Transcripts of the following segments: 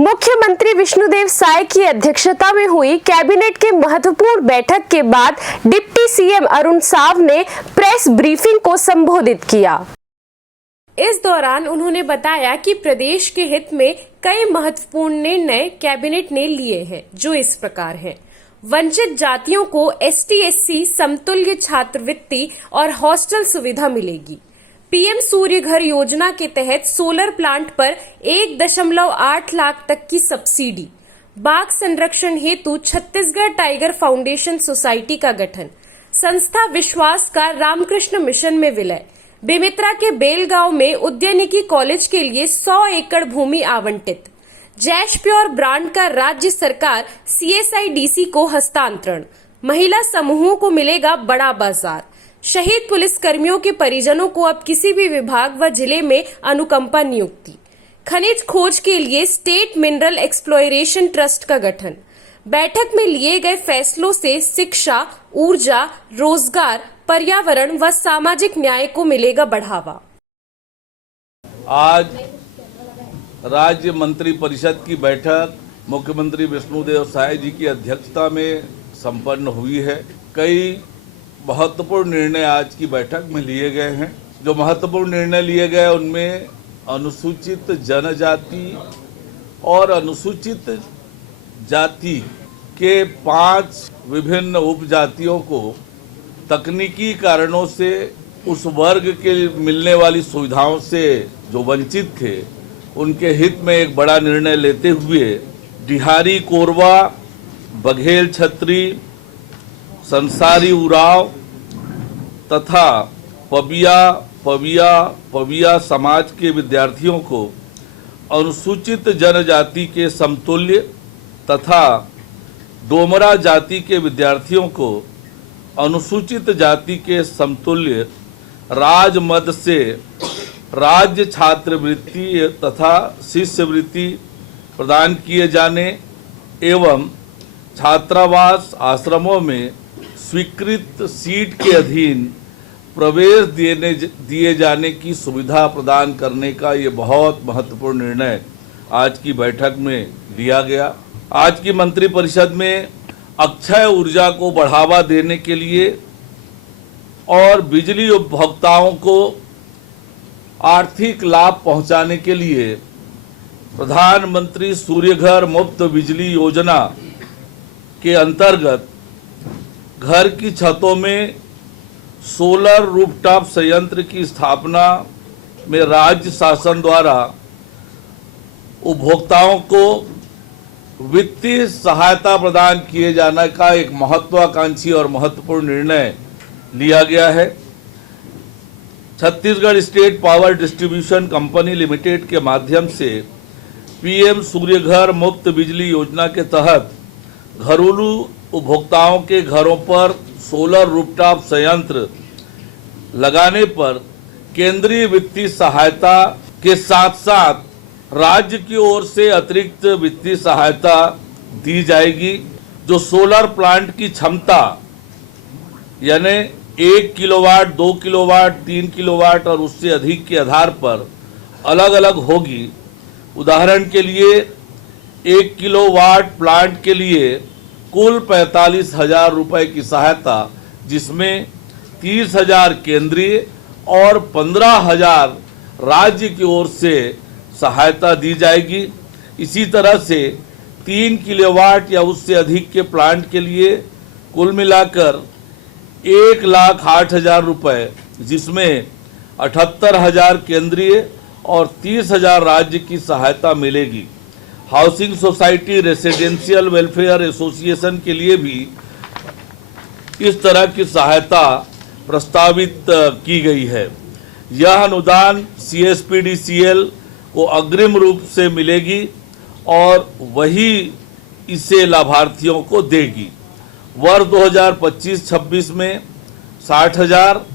मुख्यमंत्री विष्णुदेव साय की अध्यक्षता में हुई कैबिनेट के महत्वपूर्ण बैठक के बाद डिप्टी सीएम अरुण साव ने प्रेस ब्रीफिंग को संबोधित किया। इस दौरान उन्होंने बताया कि प्रदेश के हित में कई महत्वपूर्ण निर्णय कैबिनेट ने लिए हैं, जो इस प्रकार हैं। वंचित जातियों को ST/SC समतुल्य छात्रवृत्ति और हॉस्टल सुविधा मिलेगी। पीएम सूर्य घर योजना के तहत सोलर प्लांट पर 1.8 लाख तक की सब्सिडी। बाघ संरक्षण हेतु छत्तीसगढ़ टाइगर फाउंडेशन सोसाइटी का गठन। संस्था विश्वास का रामकृष्ण मिशन में विलय। बेमेतरा के बेलगांव में उद्यानिकी कॉलेज के लिए 100 एकड़ भूमि आवंटित। जैश प्योर ब्रांड का राज्य सरकार CSIDC को हस्तांतरण। महिला समूहों को मिलेगा बड़ा बाजार। शहीद पुलिस कर्मियों के परिजनों को अब किसी भी विभाग व जिले में अनुकंपा नियुक्ति। खनिज खोज के लिए स्टेट मिनरल एक्सप्लोरेशन ट्रस्ट का गठन। बैठक में लिए गए फैसलों से शिक्षा, ऊर्जा, रोजगार, पर्यावरण व सामाजिक न्याय को मिलेगा बढ़ावा। आज राज्य मंत्री परिषद की बैठक मुख्यमंत्री विष्णुदेव साय जी की अध्यक्षता में संपन्न हुई है। कई महत्वपूर्ण निर्णय आज की बैठक में लिए गए हैं। जो महत्वपूर्ण निर्णय लिए गए उनमें अनुसूचित जनजाति और अनुसूचित जाति के 5 विभिन्न उपजातियों को तकनीकी कारणों से उस वर्ग के मिलने वाली सुविधाओं से जो वंचित थे, उनके हित में एक बड़ा निर्णय लेते हुए डिहारी कोरवा, बघेल छत्री, संसारी उराव तथा पविया समाज के विद्यार्थियों को अनुसूचित जनजाति के समतुल्य तथा डोमरा जाति के विद्यार्थियों को अनुसूचित जाति के समतुल्य राजमद से राज्य छात्रवृत्ति तथा शिष्यवृत्ति प्रदान किए जाने एवं छात्रावास आश्रमों में स्वीकृत सीट के अधीन प्रवेश दिए जाने की सुविधा प्रदान करने का ये बहुत महत्वपूर्ण निर्णय आज की बैठक में लिया गया। आज की मंत्री परिषद में अक्षय ऊर्जा को बढ़ावा देने के लिए और बिजली उपभोक्ताओं को आर्थिक लाभ पहुंचाने के लिए प्रधानमंत्री सूर्य घर मुफ्त बिजली योजना के अंतर्गत घर की छतों में सोलर रूफटॉप संयंत्र की स्थापना में राज्य शासन द्वारा उपभोक्ताओं को वित्तीय सहायता प्रदान किए जाने का एक महत्वाकांक्षी और महत्वपूर्ण निर्णय लिया गया है। Chhattisgarh state power distribution company limited के माध्यम से पीएम सूर्य घर मुफ्त बिजली योजना के तहत घरेलू उपभोक्ताओं के घरों पर सोलर रूफटॉप संयंत्र लगाने पर केंद्रीय वित्तीय सहायता के साथ साथ राज्य की ओर से अतिरिक्त वित्तीय सहायता दी जाएगी। जो सोलर प्लांट की क्षमता यानी 1 किलोवाट, 2 किलोवाट, 3 किलोवाट और उससे अधिक के आधार पर अलग अलग होगी। उदाहरण के लिए 1 किलोवाट प्लांट के लिए कुल 45,000 रुपए की सहायता, जिसमें 30,000 केंद्रीय और 15,000 राज्य की ओर से सहायता दी जाएगी। इसी तरह से 3 किलोवाट या उससे अधिक के प्लांट के लिए कुल मिलाकर 1,08,000 रुपए, जिसमें 78,000 केंद्रीय और 30,000 राज्य की सहायता मिलेगी। Housing society residential welfare association के लिए भी इस तरह की सहायता प्रस्तावित की गई है। यह अनुदान CSPDCL को अग्रिम रूप से मिलेगी और वही इसे लाभार्थियों को देगी। वर्ष 2025-26 में 60,000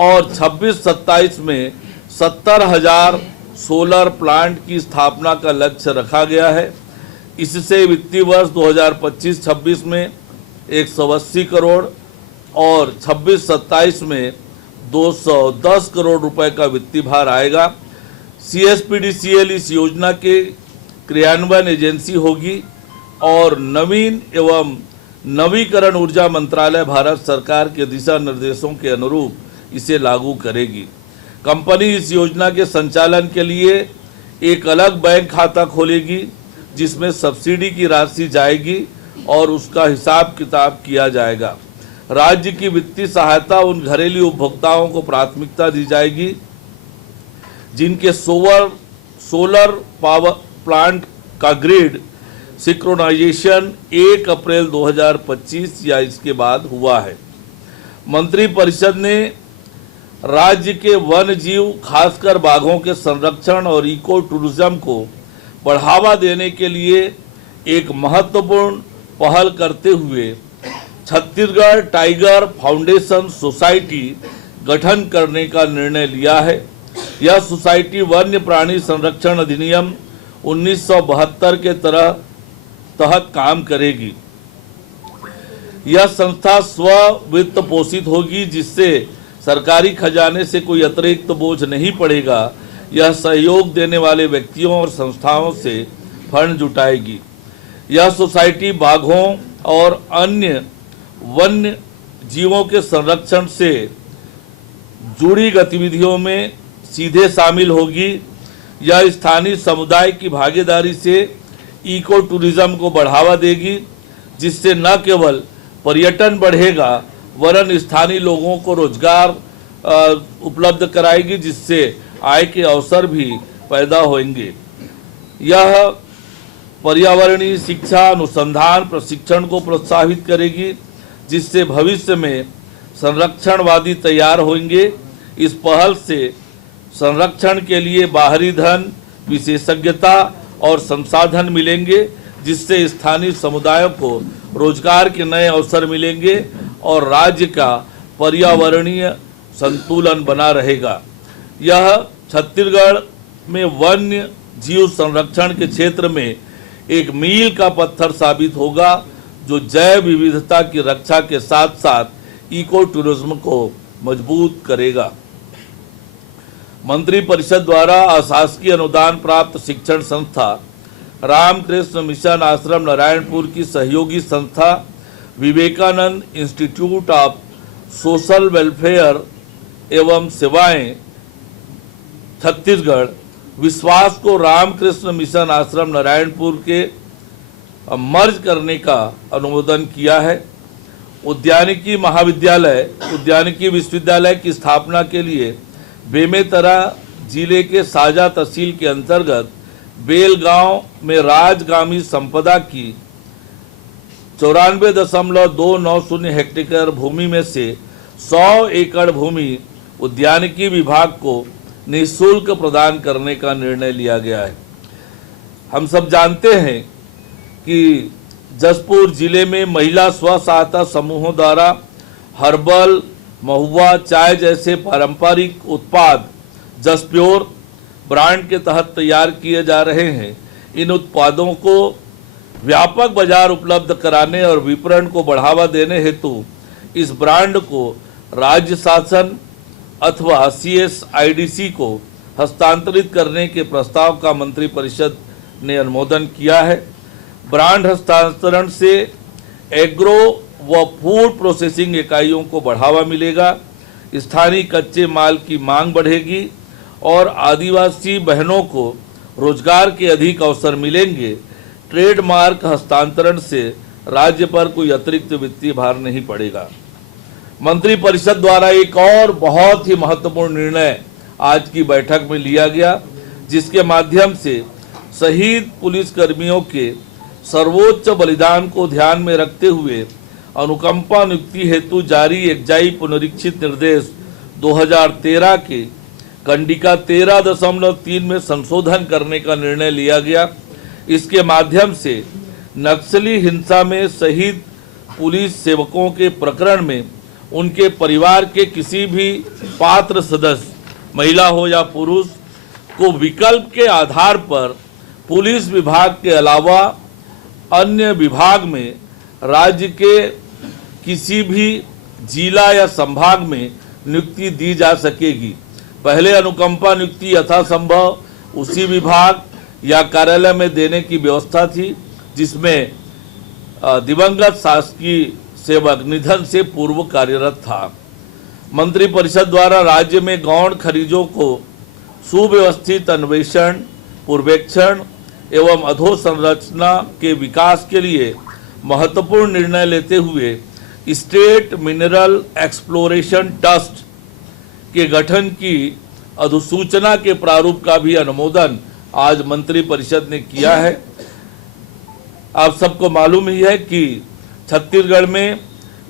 और 26-27 में 70,000 सोलर प्लांट की स्थापना का लक्ष्य रखा गया है। इससे वित्तीय वर्ष 2025-26 में 180 करोड़ और 26-27 में 210 करोड़ रुपए का वित्तीय भार आएगा। CSPDCL इस योजना के क्रियान्वयन एजेंसी होगी और नवीन एवं नवीकरण ऊर्जा मंत्रालय भारत सरकार के दिशा निर्देशों के अनुरूप इसे लागू करेगी। कंपनी इस योजना के संचालन के लिए एक अलग बैंक खाता खोलेगी जिसमें सब्सिडी की राशि जाएगी और उसका हिसाब किताब किया जाएगा। राज्य की वित्तीय सहायता उन घरेलू उपभोक्ताओं को प्राथमिकता दी जाएगी जिनके सोलर पावर प्लांट का ग्रिड सिंक्रोनाइजेशन 1 अप्रैल 2025 या इसके बाद हुआ है। मंत्रिपरिषद ने राज्य के वन्य जीव खासकर बाघों के संरक्षण और इको टूरिज्म को बढ़ावा देने के लिए एक महत्वपूर्ण पहल करते हुए छत्तीसगढ़ टाइगर फाउंडेशन सोसाइटी गठन करने का निर्णय लिया है। यह सोसाइटी वन्य प्राणी संरक्षण अधिनियम 1972 के तहत काम करेगी। यह संस्था स्व वित्त पोषित होगी जिससे सरकारी खजाने से कोई अतिरिक्त बोझ नहीं पड़ेगा। यह सहयोग देने वाले व्यक्तियों और संस्थाओं से फंड जुटाएगी। यह सोसाइटी बाघों और अन्य वन्य जीवों के संरक्षण से जुड़ी गतिविधियों में सीधे शामिल होगी। यह स्थानीय समुदाय की भागीदारी से इको टूरिज्म को बढ़ावा देगी जिससे न केवल पर्यटन बढ़ेगा वरन स्थानीय लोगों को रोजगार उपलब्ध कराएगी जिससे आय के अवसर भी पैदा होंगे। यह पर्यावरणीय शिक्षा अनुसंधान प्रशिक्षण को प्रोत्साहित करेगी जिससे भविष्य में संरक्षणवादी तैयार होंगे। इस पहल से संरक्षण के लिए बाहरी धन, विशेषज्ञता और संसाधन मिलेंगे जिससे स्थानीय समुदायों को रोजगार के नए अवसर मिलेंगे और राज्य का पर्यावरणीय संतुलन बना रहेगा। यह छत्तीसगढ़ में वन्य जीव संरक्षण के क्षेत्र में एक मील का पत्थर साबित होगा जो जैव विविधता की रक्षा के साथ साथ इको टूरिज्म को मजबूत करेगा। मंत्रिपरिषद द्वारा अशासकीय अनुदान प्राप्त शिक्षण संस्था रामकृष्ण मिशन आश्रम नारायणपुर की सहयोगी संस्था Vivekananda institute of social welfare एवं सेवाएं छत्तीसगढ़ विश्वास को रामकृष्ण मिशन आश्रम नारायणपुर के मर्ज करने का अनुमोदन किया है। उद्यानिकी विश्वविद्यालय की स्थापना के लिए बेमेतरा जिले के साजा तहसील के अंतर्गत बेलगांव में राजगामी संपदा की 94.290 हेक्टेयर भूमि में से 100 एकड़ भूमि उद्यानिकी विभाग को निःशुल्क प्रदान करने का निर्णय लिया गया है। हम सब जानते हैं कि जशपुर जिले में महिला स्व सहायता समूहों द्वारा हर्बल, महुआ, चाय जैसे पारंपरिक उत्पाद जसप्योर ब्रांड के तहत तैयार किए जा रहे हैं। इन उत्पादों को व्यापक बाजार उपलब्ध कराने और विपणन को बढ़ावा देने हेतु इस ब्रांड को राज्य शासन अथवा CSIDC को हस्तांतरित करने के प्रस्ताव का मंत्रिपरिषद ने अनुमोदन किया है। ब्रांड हस्तांतरण से एग्रो व फूड प्रोसेसिंग इकाइयों को बढ़ावा मिलेगा, स्थानीय कच्चे माल की मांग बढ़ेगी और आदिवासी बहनों को रोजगार के अधिक अवसर मिलेंगे। ट्रेडमार्क हस्तांतरण से राज्य पर कोई अतिरिक्त वित्तीय भार नहीं पड़ेगा। मंत्रिपरिषद द्वारा एक और बहुत ही महत्वपूर्ण निर्णय आज की बैठक में लिया गया जिसके माध्यम से शहीद पुलिसकर्मियों के सर्वोच्च बलिदान को ध्यान में रखते हुए अनुकंपा नियुक्ति हेतु जारी एकजाई पुनरीक्षित निर्देश 2013 के कंडिका 13.3 में संशोधन करने का निर्णय लिया गया। इसके माध्यम से नक्सली हिंसा में शहीद पुलिस सेवकों के प्रकरण में उनके परिवार के किसी भी पात्र सदस्य, महिला हो या पुरुष, को विकल्प के आधार पर पुलिस विभाग के अलावा अन्य विभाग में राज्य के किसी भी जिला या संभाग में नियुक्ति दी जा सकेगी। पहले अनुकंपा नियुक्ति यथासंभव उसी विभाग या कार्यालय में देने की व्यवस्था थी, जिसमें दिवंगत शासकीय सेवक निधन से पूर्व कार्यरत था। मंत्रिपरिषद द्वारा राज्य में गौण खनिजों को सुव्यवस्थित अन्वेषण, पूर्वेक्षण एवं अधोसंरचना के विकास के लिए महत्वपूर्ण निर्णय लेते हुए स्टेट मिनरल एक्सप्लोरेशन ट्रस्ट के गठन की अधिसूचना के प्रारूप का भी अनुमोदन आज मंत्रिपरिषद ने किया है। आप सबको मालूम ही है कि छत्तीसगढ़ में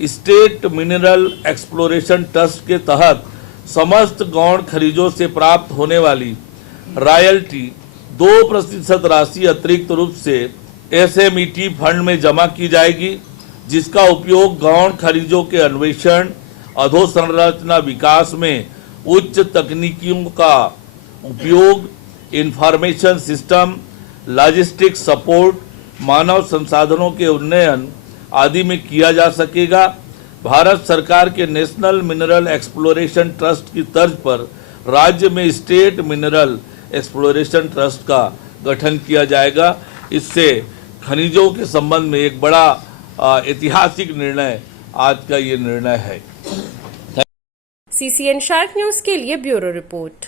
स्टेट मिनरल एक्सप्लोरेशन ट्रस्ट के तहत समस्त गौण खनिजों से प्राप्त होने वाली रॉयल्टी 2% राशि अतिरिक्त रूप से SMET फंड में जमा की जाएगी, जिसका उपयोग गौण खनिजों के अन्वेषण, अधोसंरचना विकास में उच्च तकनीकियों का उपयोग, इंफॉर्मेशन सिस्टम, लॉजिस्टिक्स सपोर्ट, मानव संसाधनों के उन्नयन आदि में किया जा सकेगा। भारत सरकार के नेशनल मिनरल एक्सप्लोरेशन ट्रस्ट की तर्ज पर राज्य में स्टेट मिनरल एक्सप्लोरेशन ट्रस्ट का गठन किया जाएगा। इससे खनिजों के संबंध में एक बड़ा ऐतिहासिक निर्णय आज का ये निर्णय है। CCN शार्क न्यूज के लिए ब्यूरो रिपोर्ट।